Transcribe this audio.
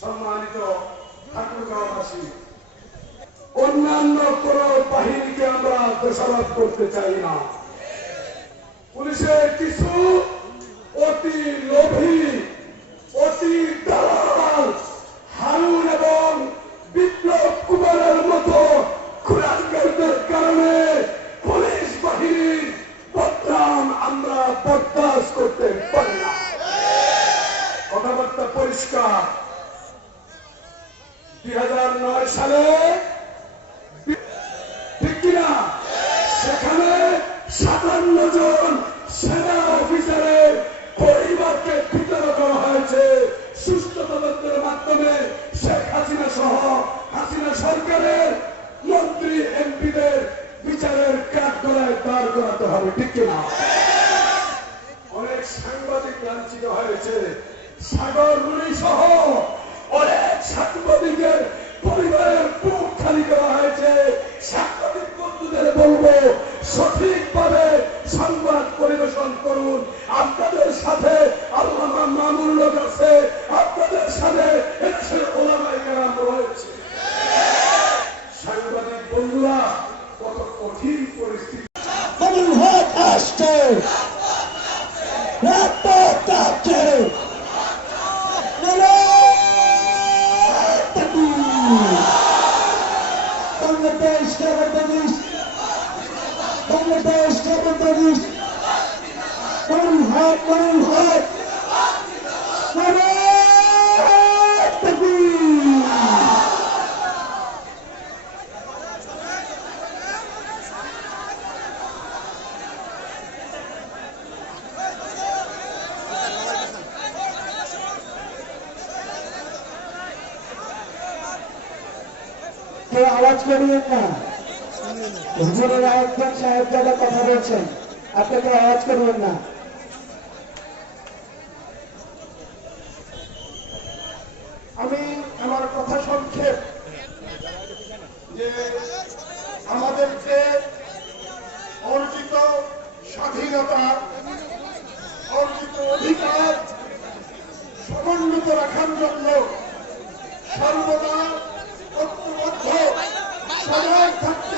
সম্মানিত ঠাকুরগাঁওবাসী, অন্যান্য কোন বাহিনীকে আমরা দোষারোপ করতে চাই না। পুলিশের কিছু অতি লোভী, অতি দালাল হারুন এবং বিপ্লব কুমারের মতো খুরানগরদের কারণে পুলিশ বাহিনীর বদনাম আমরা বরদাস্ত করতে পারি না। কথাবার্তা পরিষ্কার। দুই সালে ঠিক কিনা? সেখানে সাতান্ন জন সেনা অফিসারের পরিবারকে বিতরণ করা হয়েছে। সুস্থ তদন্তের মাধ্যমে শেখ হাসিনা সহ হাসিনা সরকারের মন্ত্রী এমপিদের বিচারের কাঠগড়ায় দাঁড় করাতে হবে, ঠিক কিনা? অনেক সাংবাদিক লাঞ্ছিত হয়েছে। সাগর সহ আপনাদের সাথে আল্লাহ মামুল লোক আছে আপনাদের সাথে সাংবাদিক বন্ধুরা কত কঠিন পরিস্থিতি। Hot, coming hot! কেউ আওয়াজ করিয়েন না হুজুরের আরেকজন সাহেব যারা কথা বলছেন আপনি কেউ আওয়াজ করিয়েন না আমি আমার কথা সংক্ষেপ। যে আমাদের যে অর্জিত স্বাধীনতা অর্জিত অধিকার সমন্বিত রাখার জন্য